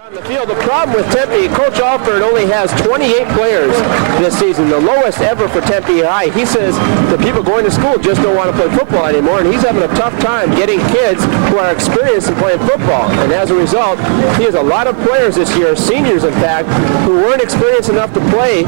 On the field, the problem with Tempe, Coach Alford only has 28 players this season, the lowest ever for Tempe High. He says the people going to school just don't want to play football anymore, and he's having a tough time getting kids who are experienced in playing football. And as a result, he has a lot of players this year, seniors in fact, who weren't experienced enough to play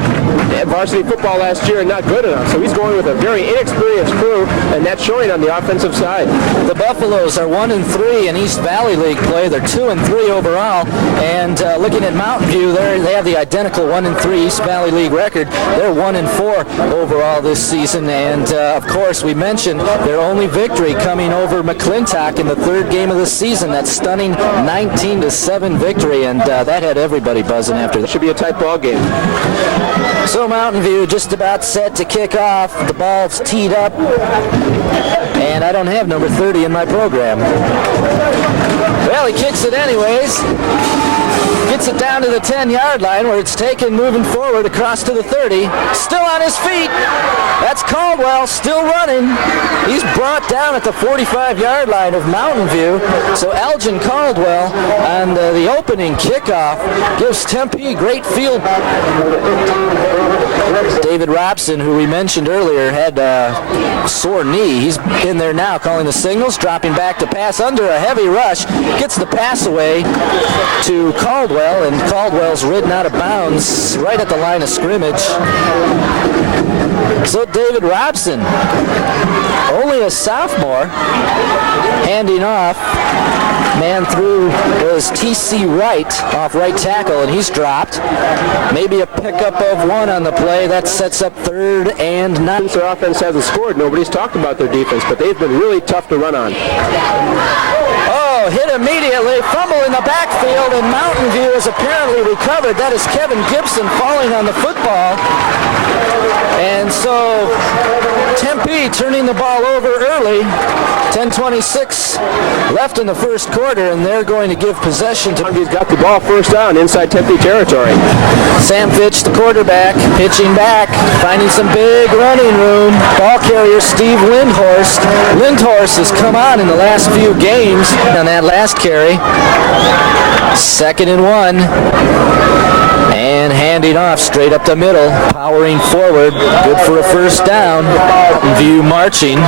varsity football last year and not good enough. So he's going with a very inexperienced crew, and that's showing on the offensive side. The Buffaloes are 1-3 in East Valley League play. They're 2-3 overall. And looking at Mountain View, they have the identical 1-3 East Valley League record. They're 1-4 overall this season. And of course, we mentioned their only victory coming over McClintock in the third game of the season. That stunning 19-7 victory, and that had everybody buzzing after that. Should be a tight ball game. So Mountain View just about set to kick off. The ball's teed up, and I don't have number 30 in my program. Well, he kicks it anyways. Gets it down to the 10-yard line where it's taken, moving forward across to the 30. Still on his feet. That's Caldwell, still running. He's brought down at the 45-yard line of Mountain View. So Elgin Caldwell on the opening kickoff gives Tempe great field. David Robson, who we mentioned earlier, had a sore knee. He's in there now calling the signals, dropping back to pass under a heavy rush. Gets the pass away to Caldwell, and Caldwell's ridden out of bounds right at the line of scrimmage. So David Robson, only a sophomore, handing off. Man through was T.C. Wright off right tackle, and he's dropped. Maybe a pickup of one on the play. That sets up 3rd and 9. Since their offense hasn't scored, nobody's talked about their defense, but they've been really tough to run on. Oh, hit immediately, fumble in the backfield, and Mountain View has apparently recovered. That is Kevin Gibson falling on the football. And so Tempe turning the ball over early. 10:26 left in the first quarter, and they're going to give possession to... He's got the ball first down inside Tempe territory. Sam Fitch, the quarterback, pitching back, finding some big running room. Ball carrier Steve Lindhorst. Lindhorst has come on in the last few games on that last carry. 2nd and 1. And handing off straight up the middle, powering forward, good for a first down. View marching.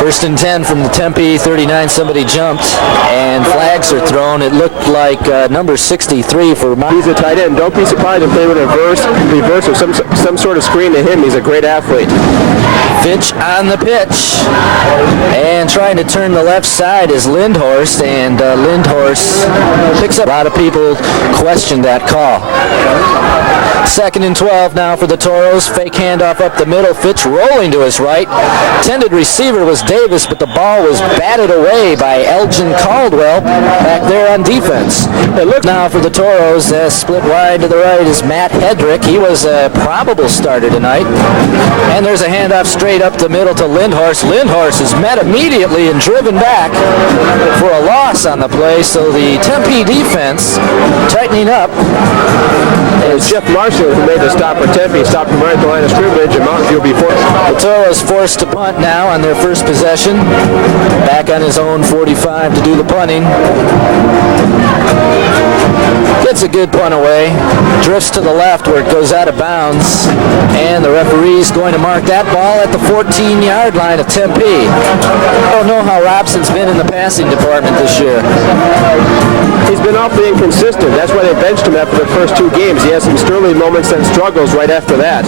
1st and 10 from the Tempe 39. Somebody jumped, and flags are thrown. It looked like number 63 for... He's a tight end. Don't be surprised if they would reverse or some sort of screen to him. He's a great athlete. Fitch on the pitch, and trying to turn the left side is Lindhorst, and Lindhorst picks up. A lot of people question that call. 2nd and 12 now for the Toros. Fake handoff up the middle. Fitch rolling to his right. Intended receiver was Davis, but the ball was batted away by Elgin Caldwell back there on defense. Look now for the Toros. Split wide to the right is Matt Hedrick. He was a probable starter tonight. And there's a handoff straight up the middle to Lindhorst. Lindhorst is met immediately and driven back for a loss on the play. So the Tempe defense tightening up. It's Jeff Marshall who made the stop for Tempe. Stopped him right at the line of scrimmage, and Mountain View will be forced. The Toros forced to punt now on their first possession. Back on his own 45 to do the punting. Gets a good punt away. Drifts to the left where it goes out of bounds. And the referee's going to mark that ball at the 14-yard line of Tempe. I don't know how Robson's been in the passing department this year. He's been awfully inconsistent. That's why they benched him after the first 2 games. He has some sterling moments and struggles right after that.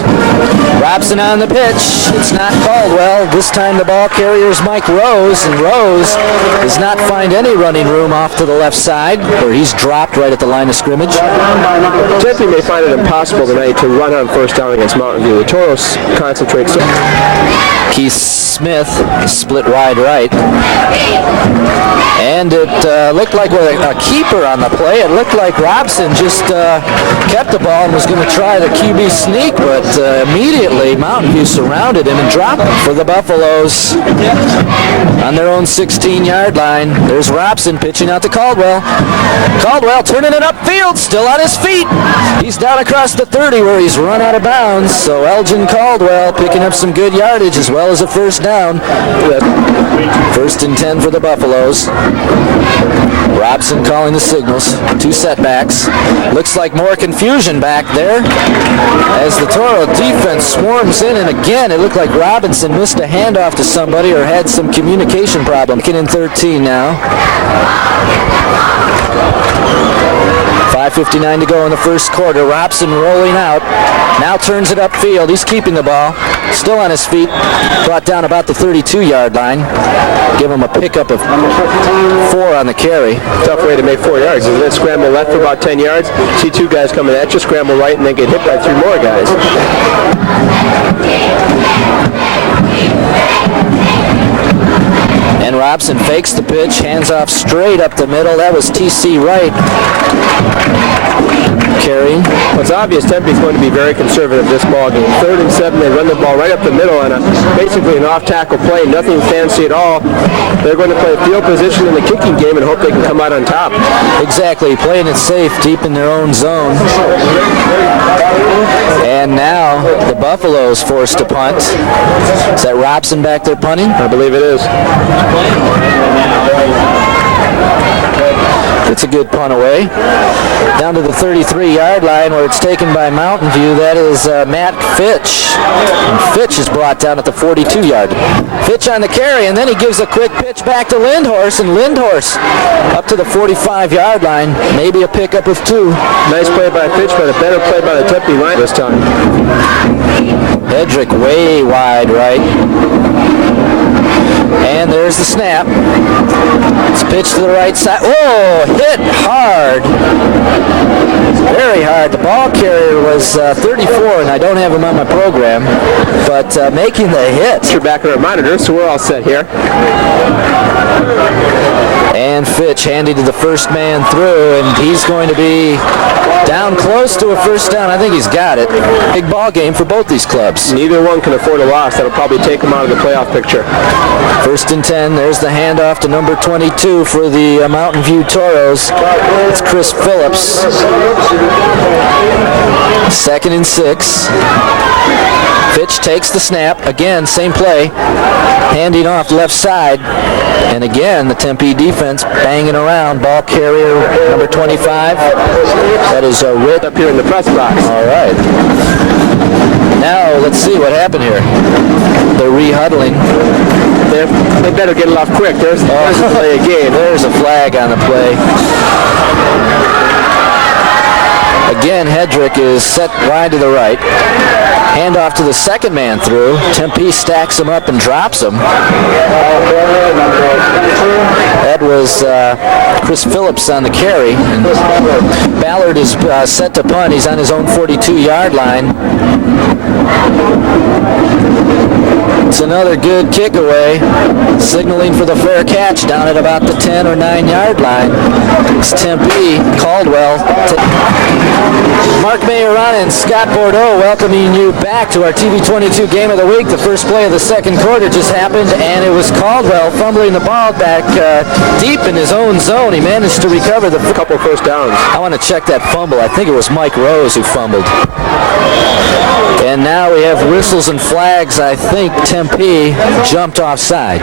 Robson on the pitch. It's not Caldwell. This time the ball carrier is Mike Rose, and Rose does not find any running room off to the left side, where he's dropped right at the line of scrimmage. Tempe may find it impossible tonight to run on first down against Mountain View. The Toros concentrate. Keith Smith split wide right. And it looked like with a keeper on the play, it looked like Robson just kept the ball and was going to try the QB sneak, but immediately Mountain View surrounded him and dropped him for the Buffaloes on their own 16-yard line. There's Robson pitching out to Caldwell. Caldwell turning it upfield, still on his feet. He's down across the 30 where he's run out of bounds, so Elgin Caldwell picking up some good yardage as well as a first down. down. First and 10 for the Buffaloes. Robson calling the signals. 2 setbacks. Looks like more confusion back there as the Toro defense swarms in, and again it looked like Robinson missed a handoff to somebody or had some communication problem. In 13 now. 5:59 to go in the first quarter. Robson rolling out. Now turns it upfield. He's keeping the ball. Still on his feet. Brought down about the 32-yard line. Give him a pickup of 4 on the carry. Tough way to make 4 yards, isn't it? Scramble left for about 10 yards. See 2 guys coming at you. Scramble right and then get hit by 3 more guys. And Robson fakes the pitch, hands off straight up the middle. That was T.C. Wright carrying. Well, it's obvious Tempe's going to be very conservative this ball game. 3rd and 7, they run the ball right up the middle on basically an off-tackle play. Nothing fancy at all. They're going to play field position in the kicking game and hope they can come out on top. Exactly, playing it safe deep in their own zone. And now the Buffaloes forced to punt. Is that Robson back there punting? I believe it is. It's a good punt away. Down to the 33-yard line where it's taken by Mountain View. That is Matt Fitch. And Fitch is brought down at the 42-yard. Fitch on the carry, and then he gives a quick pitch back to Lindhorst, and Lindhorst up to the 45-yard line. Maybe a pickup of 2. Nice play by Fitch, but a better play by the Tempe line this time. Hedrick way wide right. And there's the snap. It's pitched to the right side. Oh, hit hard. Very hard. The ball carrier was 34, and I don't have him on my program, but making the hit. You're back on our monitor, so we're all set here. And Fitch handy to the first man through, and he's going to be down close to a first down. I think he's got it. Big ball game for both these clubs. Neither one can afford a loss. That'll probably take them out of the playoff picture. First and 10. There's the handoff to number 22 for the Mountain View Toros. It's Chris Phillips. 2nd and 6. Fitch takes the snap. Again, same play. Handing off left side. And again, the Tempe defense banging around. Ball carrier number 25. That is Ritt Up here in the press box. All right. Now, let's see what happened here. They're re-huddling. They better get it off quick. There's a delay of game. There's a flag on the play. Again, Hedrick is set wide to the right. Handoff to the second man through. Tempe stacks him up and drops him. That was Chris Phillips on the carry. And Ballard is set to punt. He's on his own 42-yard line. It's another good kick away, signaling for the fair catch down at about the 10 or 9-yard line. It's Tempe, Caldwell. Mark Majorana and Scott Bordeaux welcoming you back to our TV22 Game of the Week. The first play of the second quarter just happened, and it was Caldwell fumbling the ball back deep in his own zone. He managed to recover the couple first downs. I want to check that fumble. I think it was Mike Rose who fumbled. And now we have whistles and flags. I think Tempe jumped offside.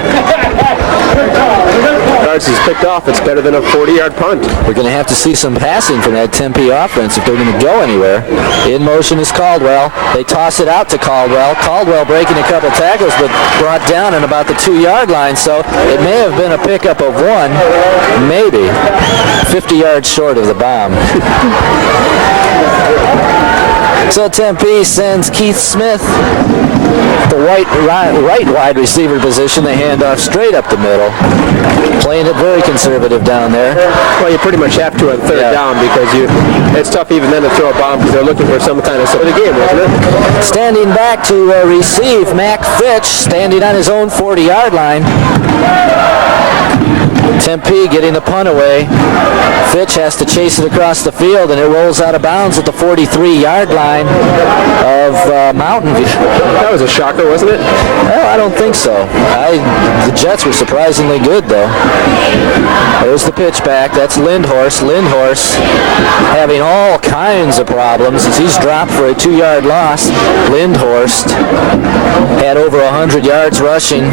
Yards is picked off. It's better than a 40-yard punt. We're going to have to see some passing from that Tempe offense if they're going to go anywhere. In motion is Caldwell. They toss it out to Caldwell. Caldwell breaking a couple tackles, but brought down at about the 2-yard line, so it may have been a pickup of 1, maybe 50 yards short of the bomb. So Tempe sends Keith Smith, the right wide receiver position. They hand off straight up the middle. Playing it very conservative down there. Well, you pretty much have to on 3rd down because it's tough even then to throw a bomb because they're looking for some kind of the game, isn't it? Standing back to receive, Mac Fitch, standing on his own 40-yard line. Tempe getting the punt away. Fitch has to chase it across the field, and it rolls out of bounds at the 43-yard line of Mountain View. That was a shocker, wasn't it? Well, I don't think so. The Jets were surprisingly good, though. There's the pitch back. That's Lindhorst. Lindhorst having all kinds of problems as he's dropped for a 2-yard loss. Lindhorst had over 100 yards rushing.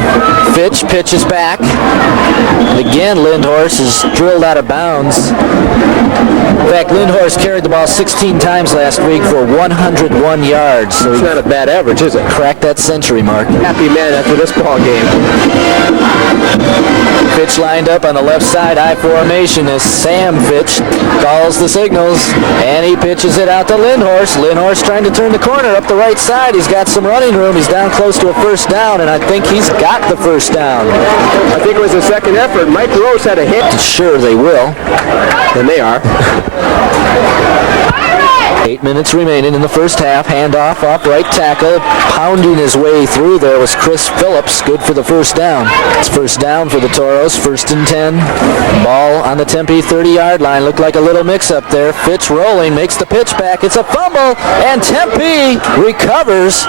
Fitch pitches back. And again, Lindhorst is drilled out of bounds. In fact, Lindhorst carried the ball 16 times last week for 101 yards. So it's not a bad average, is it? Cracked that century mark. Happy man after this ball game. Fitch lined up on the left side, I formation as Sam Fitch calls the signals, and he pitches it out to Lindhorst. Lindhorst trying to turn the corner up the right side. He's got some running room. He's down close to a first down, and I think he's got the first down. I think it was a second effort. MVToros had a hit. Sure they will. And they are. 8 minutes remaining in the first half. Handoff off right tackle. Pounding his way through there was Chris Phillips. Good for the first down. It's first down for the Toros. 1st and 10. Ball on the Tempe 30-yard line. Looked like a little mix-up there. Fitch rolling. Makes the pitch back. It's a fumble. And Tempe recovers.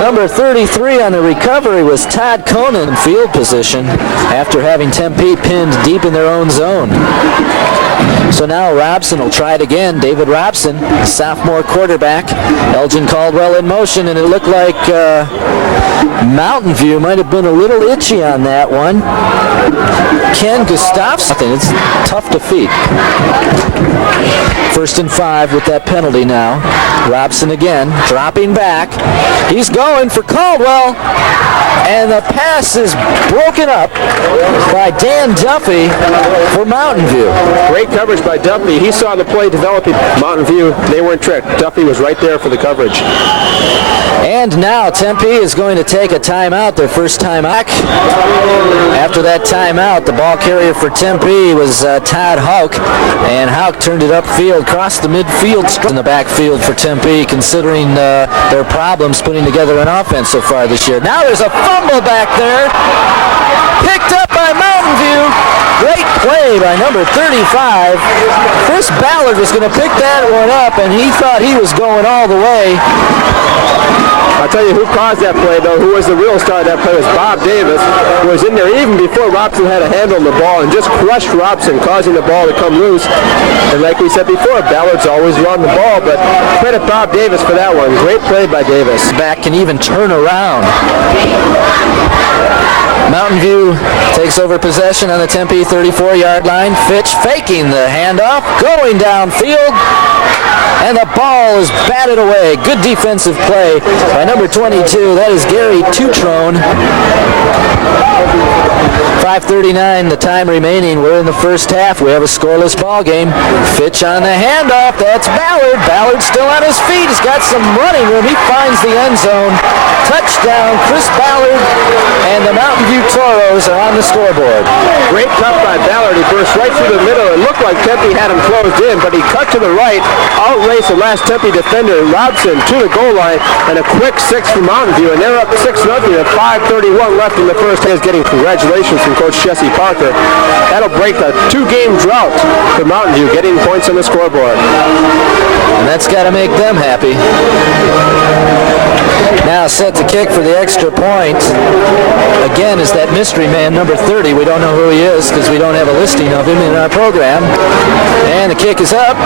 Number 33 on the recovery was Todd Conan in field position after having Tempe pinned deep in their own zone. So now Robson will try it again. David Robson, sophomore quarterback. Elgin Caldwell in motion, and it looked like Mountain View might have been a little itchy on that one. Ken Gustafson, it's tough defeat. 1st and 5 with that penalty now. Robson again, dropping back. He's going for Caldwell, and the pass is broken up by Dan Duffy for Mountain View. Great coverage by Duffy. He saw the play developing. Mountain View, they weren't tricked. Duffy was right there for the coverage. And now Tempe is going to take a timeout, their first time back. After that timeout, the ball carrier for Tempe was Todd Hauk, and Hauk turned it upfield, crossed the midfield in the backfield for Tempe, considering their problems putting together an offense so far this year. Now there's a fumble back there, picked up by Mountain View. Great play by number 35. Chris Ballard was going to pick that one up, and he thought he was going all the way. I'll tell you who caused that play, though. Who was the real star of that play was Bob Davis, who was in there even before Robson had a handle on the ball and just crushed Robson, causing the ball to come loose. And like we said before, Ballard's always run the ball, but credit Bob Davis for that one. Great play by Davis. Back can even turn around. Mountain View takes over possession on the Tempe 34-yard line. Fitch faking the handoff, going downfield, and the ball is batted away. Good defensive play by number 22. That is Gary Tutrone. 5:39 the time remaining. We're in the first half. We have a scoreless ball game. Fitch on the handoff. That's Ballard. Ballard's still on his feet. He's got some running room. He finds the end zone. Touchdown, Chris Ballard, and the Mountain View Toros are on the scoreboard. Great cut by Ballard. He burst right through the middle. It looked like Tempe had him closed in, but he cut to the right, outraced the last Tempe defender, Robson, to the goal line, and a quick 6 for Mountain View, and they're up 6-0 at 5:31 left in the first half. Getting congratulations from Coach Jesse Parker. That'll break a 2-game drought for Mountain View, getting points on the scoreboard. And that's got to make them happy. Now set to kick for the extra point. Again is that mystery man, number 30. We don't know who he is because we don't have a listing of him in our program. And the kick is up.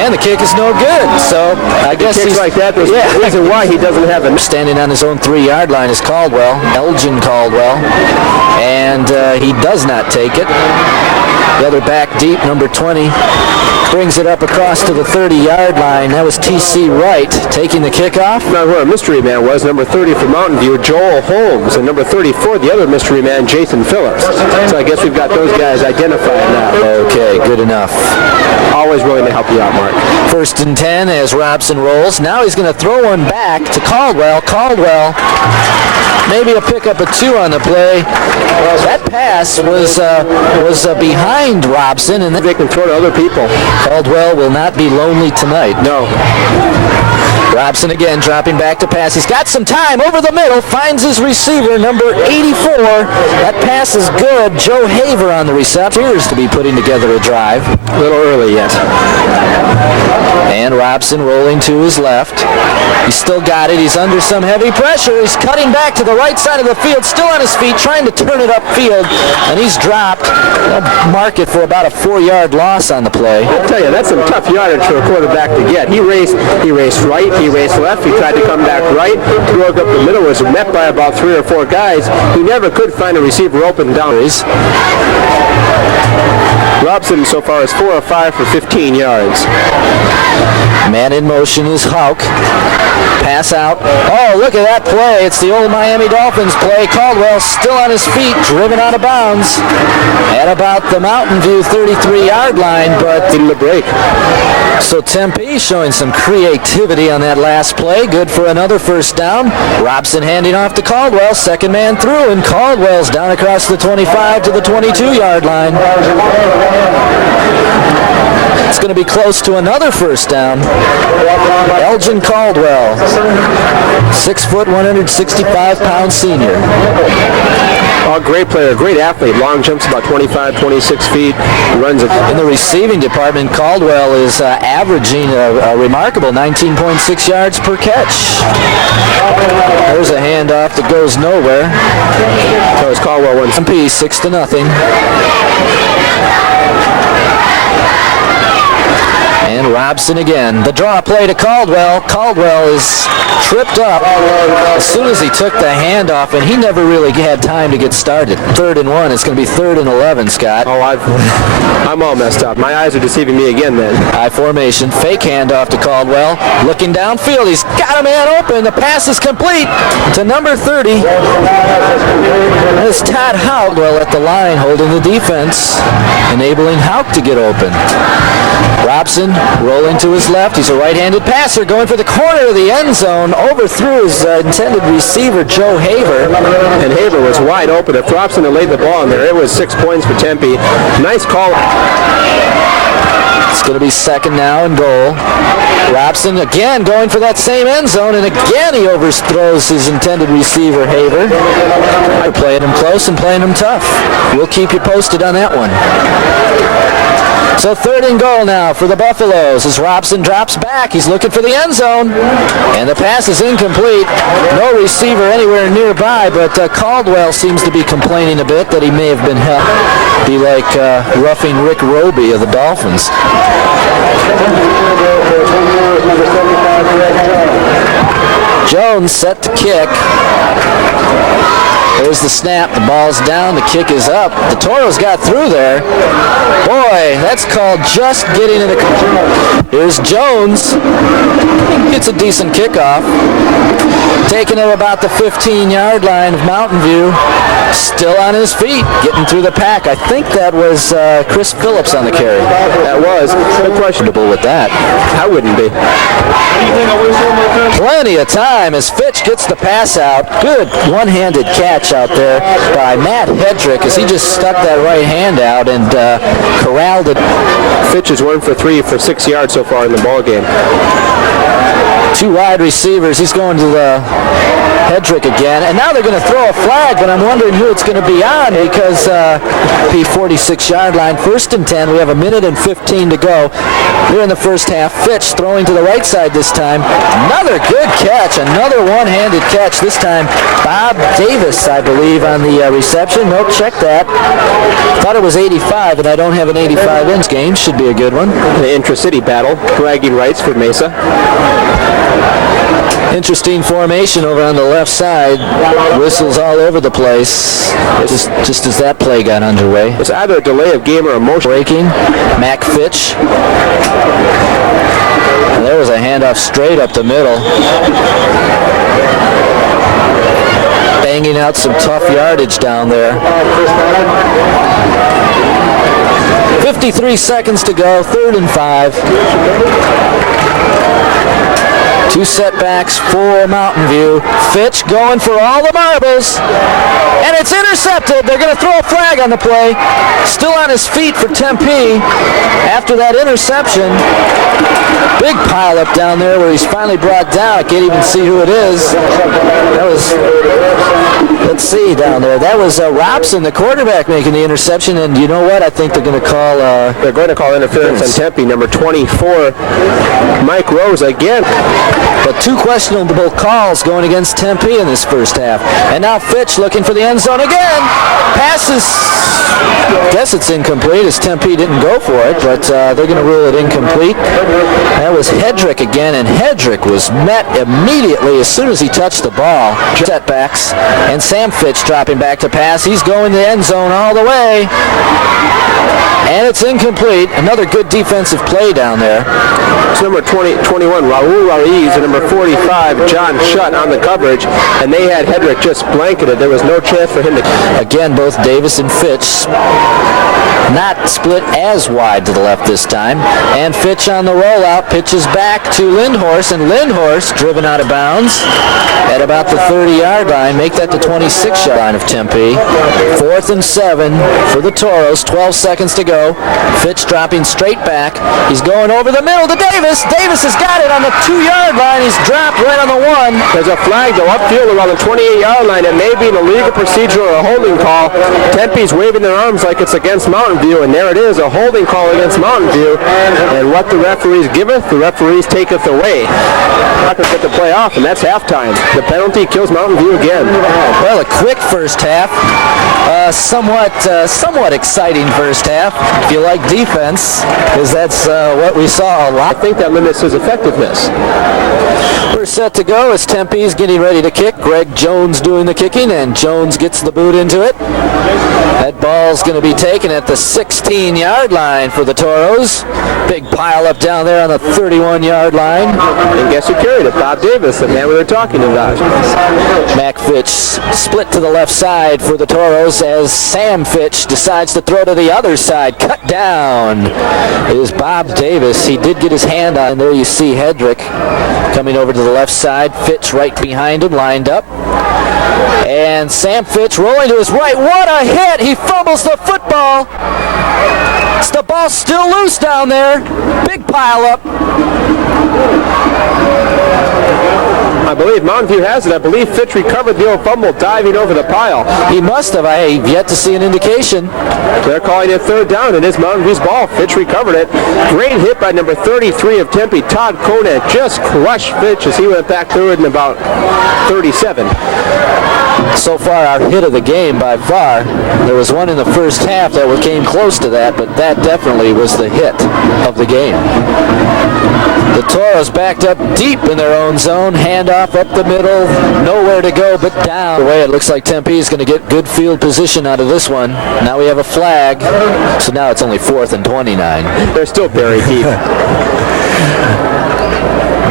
And the kick is no good. So I guess he's like that. There's a reason why he doesn't have it. Standing on his own 3-yard line is Caldwell, Elgin Caldwell. And he does not take it. The other back deep, number 20, brings it up across to the 30-yard line. That was T.C. Wright taking the kickoff. Now who our mystery man was, number 30 for Mountain View, Joel Holmes, and number 34, the other mystery man, Jason Phillips. So I guess we've got those guys identified now. Okay, good enough. Always willing to help you out, Mark. 1st and 10 as Robson rolls. Now he's going to throw one back to Caldwell. Caldwell, maybe a pickup of 2 on the play. That pass was behind Robson, and they can throw to other people. Caldwell will not be lonely tonight. No. Robson again dropping back to pass. He's got some time over the middle, finds his receiver, number 84. That pass is good. Joe Haver on the reception. Appears to be putting together a drive. A little early yet. And Robson rolling to his left. He's still got it. He's under some heavy pressure. He's cutting back to the right side of the field, still on his feet, trying to turn it upfield, and he's dropped. They'll mark it for about a 4-yard loss on the play. I'll tell you, that's some tough yardage for a quarterback to get. He raced right, he raced left, he tried to come back right, broke up the middle, was met by about 3 or 4 guys. He never could find a receiver open down. Robson so far is 4 of 5 for 15 yards. Man in motion is Houck. Pass out. Oh, look at that play. It's the old Miami Dolphins play. Caldwell still on his feet, driven out of bounds at about the Mountain View 33-yard line, but in the break. So Tempe showing some creativity on that last play. Good for another first down. Robson handing off to Caldwell. Second man through, and Caldwell's down across the 25 to the 22-yard line. It's going to be close to another first down. Elgin Caldwell, 6 foot, 165-pound senior. Oh, great player, great athlete. Long jumps about 25, 26 feet. Runs it. In the receiving department, Caldwell is averaging a remarkable 19.6 yards per catch. There's a handoff that goes nowhere. So it's Caldwell wins. Tempe 6-0. And Robson again. The draw play to Caldwell. Caldwell is tripped up as soon as he took the handoff, and he never really had time to get started. 3rd and 1. It's going to be 3rd and 11, Scott. Oh, I'm all messed up. My eyes are deceiving me again then. High formation. Fake handoff to Caldwell. Looking downfield. He's got a man open. The pass is complete to number 30. It's Todd Houck at the line holding the defense, enabling Houck to get open. Robson rolling to his left. He's a right-handed passer going for the corner of the end zone. Overthrew his intended receiver, Joe Haver. And Haver was wide open. If Robson had laid the ball in there, it was 6 points for Tempe. Nice call. It's going to be 2nd now and goal. Robson again going for that same end zone, and again he overthrows his intended receiver, Haver. They're playing him close and playing him tough. We'll keep you posted on that one. So 3rd and goal now for the Buffaloes as Robson drops back. He's looking for the end zone, and the pass is incomplete. No receiver anywhere nearby, but Caldwell seems to be complaining a bit that he may have been helped. Be like roughing Rick Roby of the Dolphins. Jones set to kick. There's the snap. The ball's down. The kick is up. The Toros got through there. Boy, that's called just getting in a... Here's Jones. Gets a decent kickoff. Taking it about the 15-yard line of Mountain View. Still on his feet, getting through the pack. I think that was Chris Phillips on the carry. That was. No questionable with that. I wouldn't be. Plenty of time as Fitch gets the pass out. Good one-handed catch out there by Matt Hedrick as he just stuck that right hand out and corralled it. Fitch is 1 for 3 for 6 yards so far in the ball game. 2 wide receivers. He's going to the Hedrick again, and now they're going to throw a flag, but I'm wondering who it's going to be on because the 46-yard line, 1st and 10. We have 1:15 to go here in the first half. Fitch throwing to the right side this time. Another good catch, another one-handed catch. This time Bob Davis, I believe, on the reception. Nope, check that. Thought it was 85, and I don't have an 85 in this game. Should be a good one. The intra-city battle, bragging rights for Mesa. Interesting formation over on the left side. Whistles all over the place. Just as that play got underway. It's either a delay of game or a motion. Breaking. Mac Fitch. And there was a handoff straight up the middle. Banging out some tough yardage down there. 53 seconds to go. 3rd and 5. Two setbacks for Mountain View. Fitch going for all the marbles. And it's intercepted. They're going to throw a flag on the play. Still on his feet for Tempe after that interception. Big pile up down there where he's finally brought down. I can't even see who it is. That was, let's see down there. That was Robson, the quarterback, making the interception. And you know what? I think they're going to call... they're going to call interference on Tempe. Number 24, Mike Rose again. But two questionable calls going against Tempe in this first half. And now Fitch looking for the end zone again. Passes, guess it's incomplete as Tempe didn't go for it, but they're going to rule it incomplete. That was Hedrick again, and Hedrick was met immediately as soon as he touched the ball. Setbacks, and Sam Fitch dropping back to pass. He's going to the end zone all the way. And it's incomplete. Another good defensive play down there. It's number 21, Raul Ruiz, and number 45, John Shutt on the coverage, and they had Hedrick just blanketed. There was no chance for him to... Again, both Davis and Fitch not split as wide to the left this time. And Fitch on the rollout pitches back to Lindhorst, and Lindhorst driven out of bounds at about the 30-yard line. Make that the 26-yard line of Tempe. 4th and 7 for the Toros. 12 seconds to go. Fitch dropping straight back. He's going over the middle to Davis. Davis has got it on the 2-yard line. He's dropped right on the 1. There's a flag though upfield around the 28-yard line. It may be an illegal procedure or a holding call. Tempe's waving their arms like it's against Mountain View, and there it is, a holding call against Mountain View. And what the referees giveth, the referees taketh away. Not going to get the play off, and that's halftime. The penalty kills Mountain View again. Well, a quick first half. Somewhat exciting first half, if you like defense, because that's what we saw a lot. I think that limits his effectiveness. We're set to go as Tempe's getting ready to kick. Greg Jones doing the kicking, and Jones gets the boot into it. That ball's going to be taken at the 16-yard line for the Toros. Big pile up down there on the 31-yard line. And guess who carried it? Bob Davis, the man we were talking about. Mac Fitch split to the left side for the Toros as Sam Fitch decides to throw to the other side. Cut down is Bob Davis. He did get his hand on. There you see Hedrick coming over to the left side. Fitch right behind him, lined up. And Sam Fitch rolling to his right. What a hit! He fumbles the football. The ball's still loose down there. Big pile up. I believe Mountain View has it. I believe Fitch recovered the old fumble diving over the pile. He must have. I have yet to see an indication. They're calling it third down. It is Mountain View's ball. Fitch recovered it. Great hit by number 33 of Tempe, Todd Conant. Just crushed Fitch as he went back through it in about 37. So far, our hit of the game by far. There was one in the first half that came close to that, but that definitely was the hit of the game. The Toros backed up deep in their own zone. Handoff up the middle. Nowhere to go but down. The way it looks like Tempe is going to get good field position out of this one. Now we have a flag. So now it's only 4th and 29. They're still buried deep.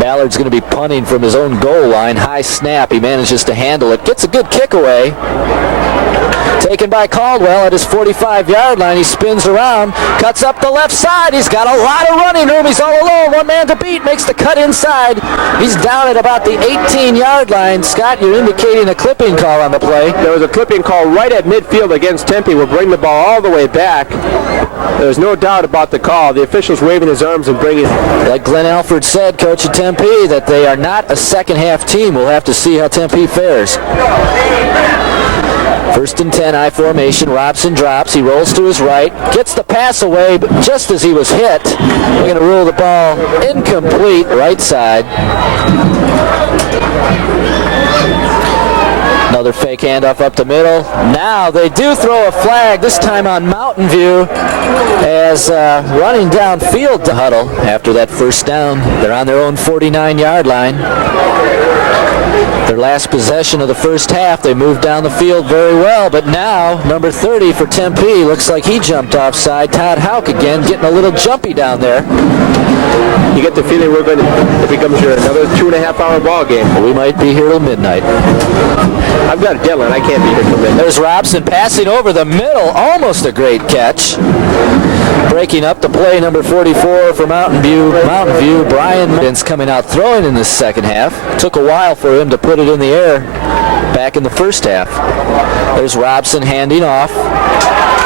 Ballard's going to be punting from his own goal line. High snap. He manages to handle it. Gets a good kick away. Taken by Caldwell at his 45-yard line. He spins around, cuts up the left side. He's got a lot of running room. He's all alone. One man to beat. Makes the cut inside. He's down at about the 18-yard line. Scott, you're indicating a clipping call on the play. There was a clipping call right at midfield against Tempe. We'll bring the ball all the way back. There's no doubt about the call. The official's waving his arms and bringing... Like Glenn Alford said, coach of Tempe, that they are not a second-half team. We'll have to see how Tempe fares. 1st and 10, I formation. Robson drops. He rolls to his right. Gets the pass away, but just as he was hit, we're going to rule the ball incomplete. Right side. Another fake handoff up the middle. Now they do throw a flag, this time on Mountain View, as running downfield to huddle after that first down. They're on their own 49-yard line. Their last possession of the first half, they moved down the field very well, but now number 30 for Tempe looks like he jumped offside. Todd Houck again getting a little jumpy down there. You get the feeling it becomes another 2.5-hour ball game. Well, we might be here till midnight. I've got a deadline. I can't be here till midnight. There's Robson passing over the middle. Almost a great catch. Breaking up the play, number 44 for Mountain View. Brian Vince coming out throwing in the second half. Took a while for him to put it in the air back in the first half. There's Robson handing off.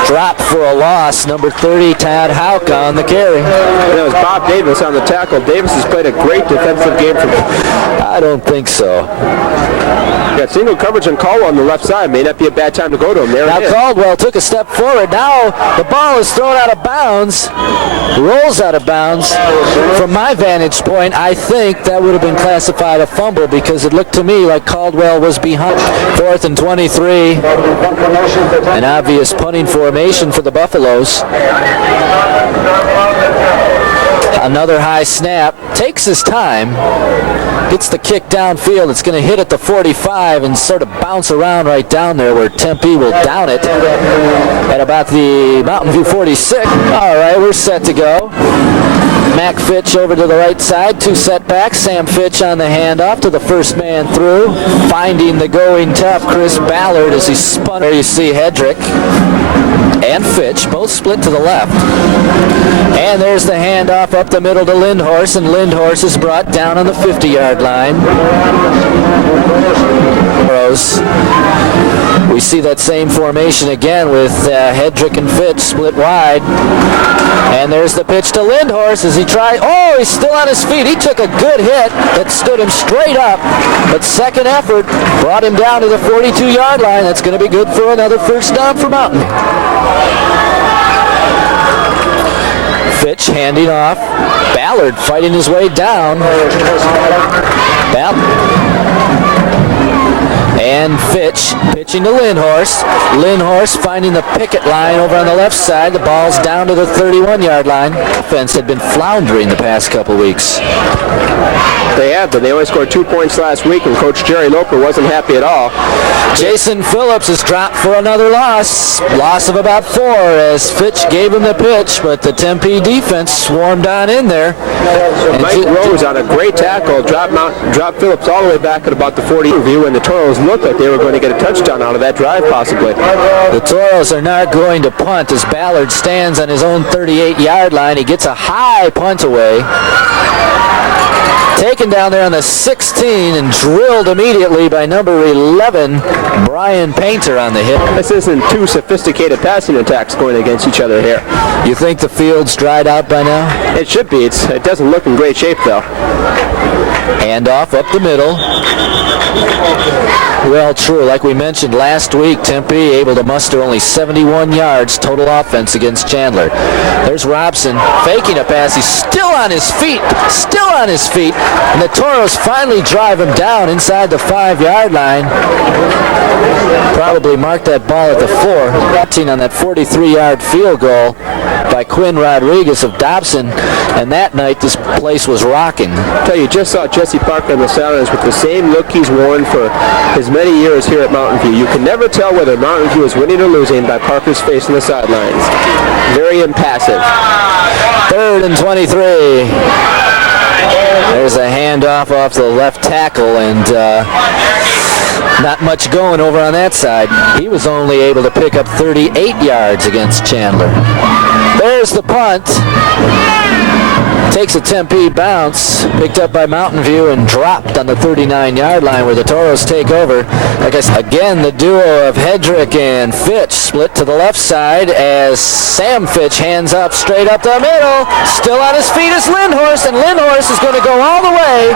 Drop for a loss, number 30, Todd Houck on the carry. That was Bob Davis on the tackle. Davis has played a great defensive game. I don't think so. Got single coverage on Caldwell on the left side. May not be a bad time to go to him. There now Caldwell took a step forward. Now the ball is thrown out of bounds. Rolls out of bounds. From my vantage point, I think that would have been classified a fumble because it looked to me like Caldwell was behind. 4th and 23. An obvious punting formation for the Buffaloes. Another high snap. Takes his time. Gets the kick downfield. It's going to hit at the 45 and sort of bounce around right down there where Tempe will down it at about the Mountain View 46. All right, we're set to go. Mac Fitch over to the right side, 2 setbacks. Sam Fitch on the handoff to the first man through. Finding the going tough Chris Ballard as he spun. There you see Hedrick and Fitch both split to the left. And there's the handoff up the middle to Lindhorst, and Lindhorst is brought down on the 50-yard line. We see that same formation again with Hedrick and Fitch split wide. And there's the pitch to Lindhorst as he tried. Oh, he's still on his feet. He took a good hit that stood him straight up. But second effort brought him down to the 42-yard line. That's going to be good for another first down for Mountain. Fitch handing off. Ballard fighting his way down. And Fitch pitching to Lindhorst. Lindhorst finding the picket line over on the left side. The ball's down to the 31-yard line. Offense had been floundering the past couple weeks. They have, but they only scored 2 points last week, and Coach Jerry Loper wasn't happy at all. Jason Phillips is dropped for another loss. Loss of about 4 as Fitch gave him the pitch, but the Tempe defense swarmed on in there. Mike Rose on a great tackle, dropped Phillips all the way back at about the 40 view, and the Toros looked like they were going to get a touchdown out of that drive possibly. The Toros are not going to punt as Ballard stands on his own 38-yard line. He gets a high punt away. Taken down there on the 16 and drilled immediately by number 11, Brian Painter on the hit. This isn't two sophisticated passing attacks going against each other here. You think the field's dried out by now? It should be. It doesn't look in great shape though. Handoff up the middle. Well, true. Like we mentioned last week, Tempe able to muster only 71 yards total offense against Chandler. There's Robson faking a pass. He's still on his feet. And the Toros finally drive him down inside the 5-yard line. Probably marked that ball at the 4. On that 43-yard field goal by Quinn Rodriguez of Dobson. And that night, this place was rocking. I tell you, just saw Jesse Parker on the sidelines with the same look he's worn for his many years here at Mountain View. You can never tell whether Mountain View is winning or losing by Parker's face on the sidelines. Very impassive. 3rd and 23. There's a handoff off the left tackle, and not much going over on that side. He was only able to pick up 38 yards against Chandler. There's the punt. Takes a Tempe bounce, picked up by Mountain View and dropped on the 39-yard line where the Toros take over. Like I said, again, the duo of Hedrick and Fitch split to the left side as Sam Fitch hands up straight up the middle. Still on his feet is Lindhorst, and Lindhorst is going to go all the way.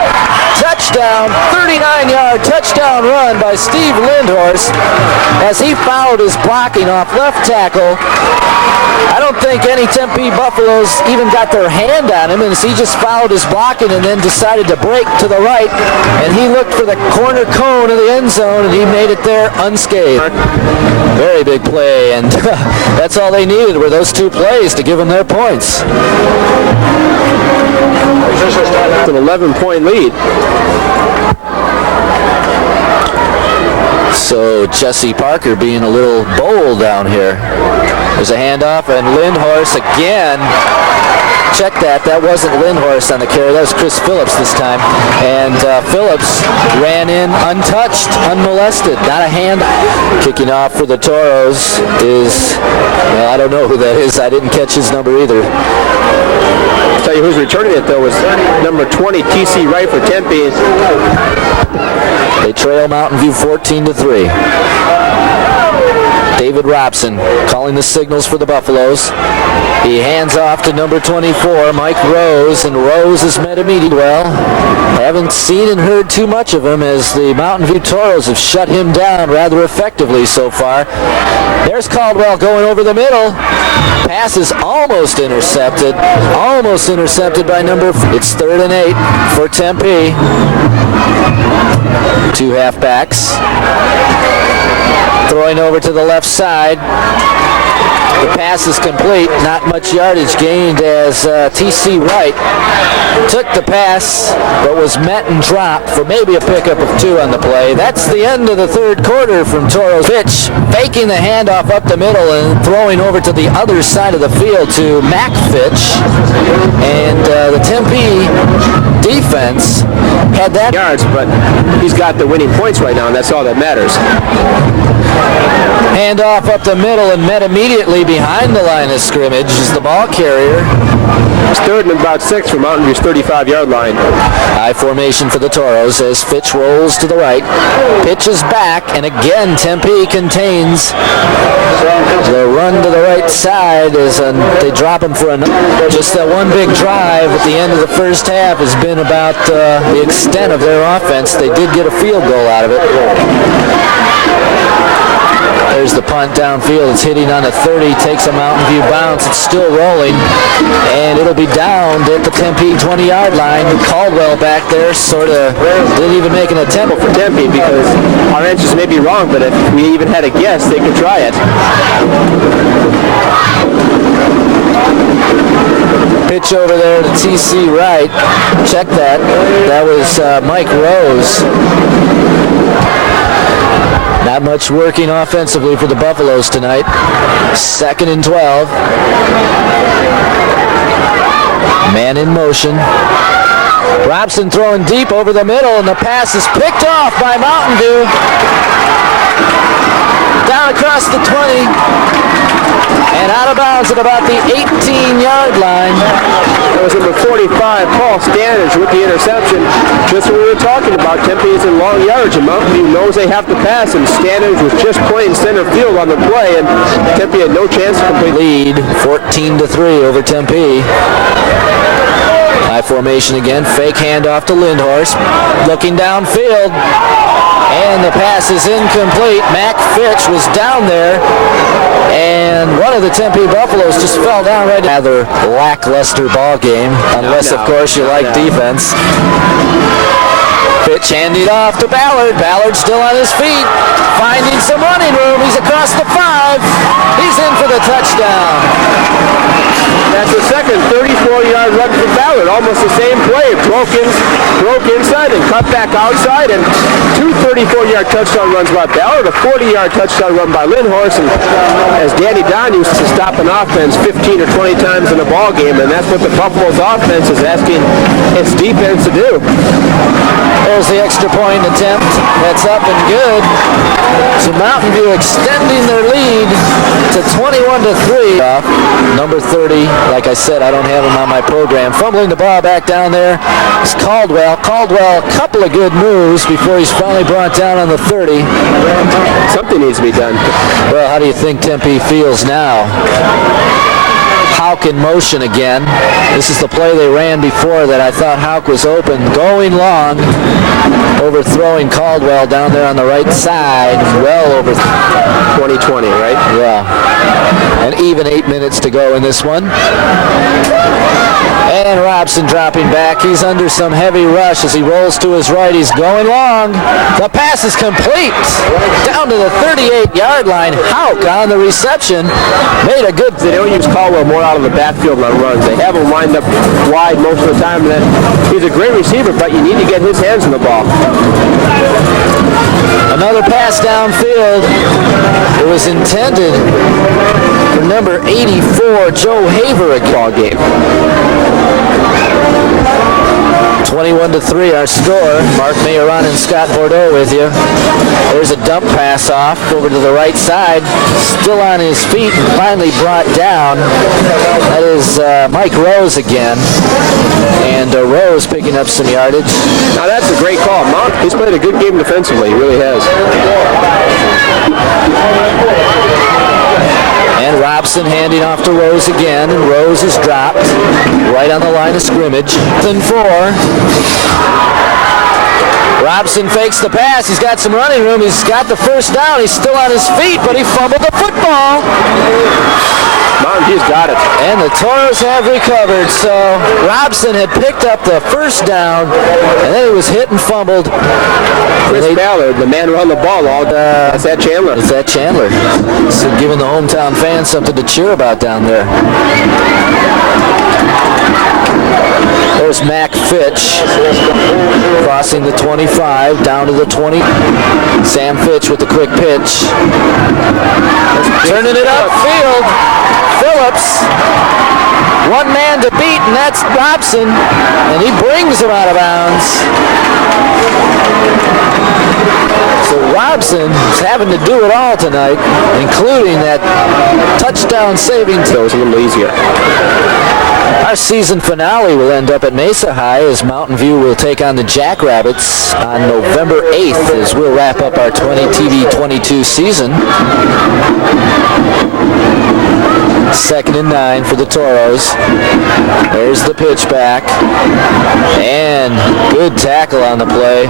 Touchdown, 39-yard touchdown run by Steve Lindhorst as he fouled his blocking off left tackle. I don't think any Tempe Buffaloes even got their hand on him, and he just fouled his blocking and then decided to break to the right, and he looked for the corner cone of the end zone, and he made it there unscathed. Very big play, and that's all they needed were those 2 plays to give them their points. It's an 11-point lead. So Jesse Parker being a little bold down here. There's a handoff, and Lindhorst again. Check that. That wasn't Lindhorst on the carry. That was Chris Phillips this time. And Phillips ran in untouched, unmolested. Not a hand. Kicking off for the Toros is, well, I don't know who that is. I didn't catch his number either. I'll tell you who's returning it, though, was number 20, T.C. Wright for Tempe. They trail Mountain View 14-3. David Robson calling the signals for the Buffaloes. He hands off to number 24, Mike Rose, and Rose is met immediately. Well, haven't seen and heard too much of him as the Mountain View Toros have shut him down rather effectively so far. There's Caldwell going over the middle. Pass is almost intercepted by number. It's 3rd and 8 for Tempe. Two halfbacks. Throwing over to the left side. The pass is complete. Not much yardage gained as T.C. Wright took the pass but was met and dropped for maybe a pickup of 2 on the play. That's the end of the 3rd quarter from Toros. Pitch, faking the handoff up the middle and throwing over to the other side of the field to Mac Fitch. And the Tempe defense had that yards, but he's got the winning points right now, and that's all that matters. Handoff up the middle and met immediately behind the line of scrimmage is the ball carrier. It's 3rd and about 6 from Mountain View's 35-yard line. High formation for the Toros as Fitch rolls to the right. Pitches back, and again Tempe contains the run to the right side as they drop him for another. Just that one big drive at the end of the first half has been about the extent of their offense. They did get a field goal out of it. There's the punt downfield. It's hitting on a 30, takes a Mountain View bounce. It's still rolling, and it'll be downed at the Tempe 20-yard line. Caldwell back there sort of didn't even make an attempt for Tempe because our answers may be wrong, but if we even had a guess, they could try it. Pitch over there to T.C. Wright. Check that. That was Mike Rose. Not much working offensively for the Buffaloes tonight. 2nd and 12. Man in motion. Robson throwing deep over the middle, and the pass is picked off by Mountain View. Down across the 20. And out of bounds at about the 18-yard line. That was number 45, Paul Standage with the interception. Just what we were talking about. Tempe is in long yardage, and Mountain View knows they have to pass, and Standage was just playing center field on the play, and Tempe had no chance to complete. Lead 14-3 over Tempe. High formation again. Fake handoff to Lindhorst. Looking downfield. And the pass is incomplete. Mac Fitch was down there, and one of the Tempe Buffaloes just fell down right. Rather lackluster ball game, unless of course you like defense. Fitch handed off to Ballard. Ballard still on his feet, finding some running room. He's across the 5. He's in for the touchdown. That's the second 34-yard run for Ballard. Almost the same play. Broke inside and cut back outside, and 2 34-yard touchdown runs by Ballard, a 40-yard touchdown run by Lindhorst, and as Danny Don used to stop an offense 15 or 20 times in a ball game, and that's what the Buffalo's offense is asking its defense to do. There's the extra point attempt. That's up and good. So Mountain View extending their lead to 21-3. Number 30, like I said, I don't have him on my program. Fumbling the ball back down there is Caldwell. Caldwell, a couple of good moves before he's finally brought down on the 30. Something needs to be done. Well, how do you think Tempe feels now? Houck in motion again. This is the play they ran before that I thought Houck was open. Going long, overthrowing Caldwell down there on the right side. Well over 2020, right? Yeah. And even 8 minutes to go in this one. And Robson dropping back. He's under some heavy rush as he rolls to his right. He's going long. The pass is complete. Down to the 38-yard line. Houck on the reception. Made a good... They don't use Caldwell more out of the backfield on runs. They have him lined up wide most of the time. And he's a great receiver, but you need to get his hands on the ball. Another another pass downfield. It was intended for number 84, Joe Haver, a ball game. 21-3 our score. Mark Mayoron and Scott Bordeaux with you. There's a dump pass off over to the right side. Still on his feet and finally brought down. That is Mike Rose again. And Rose picking up some yardage. Now that's a great call. Mount, he's played a good game defensively. He really has. And Robson handing off to Rose again, and Rose is dropped right on the line of scrimmage. 4. Robson fakes the pass. He's got some running room. He's got the first down. He's still on his feet, but he fumbled the football. Mountain View's got it. And the Toros have recovered. So Robson had picked up the first down, and then he was hit and fumbled. Chris Ballard, the man around the ball, that's that Chandler. It's that Chandler. So giving the hometown fans something to cheer about down there. There's Mac Fitch crossing the 25 down to the 20. Sam Fitch with the quick pitch. Turning it upfield. Phillips. One man to beat, and that's Robson. And he brings him out of bounds. So Robson is having to do it all tonight, including that touchdown saving. So it was a little easier. Our season finale will end up at Mesa High as Mountain View will take on the Jackrabbits on November 8th as we'll wrap up our 20TV22 season. 2nd and 9 for the Toros. There's the pitch back. And good tackle on the play.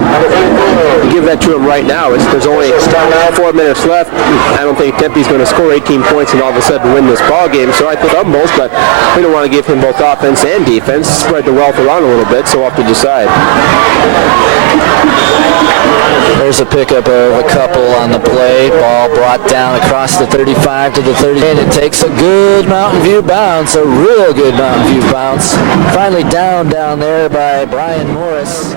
You give that to him right now. There's only 4 minutes left. I don't think Tempe's going to score 18 points and all of a sudden win this ball game. So I think fumbles, but we don't want to give him both offense and defense. Spread the wealth around a little bit, so we'll have to decide. There's a pickup of a couple on the play. Ball brought down across the 35 to the 30. And it takes a good Mountain View bounce, a real good Mountain View bounce. Finally down there by Brian Morris.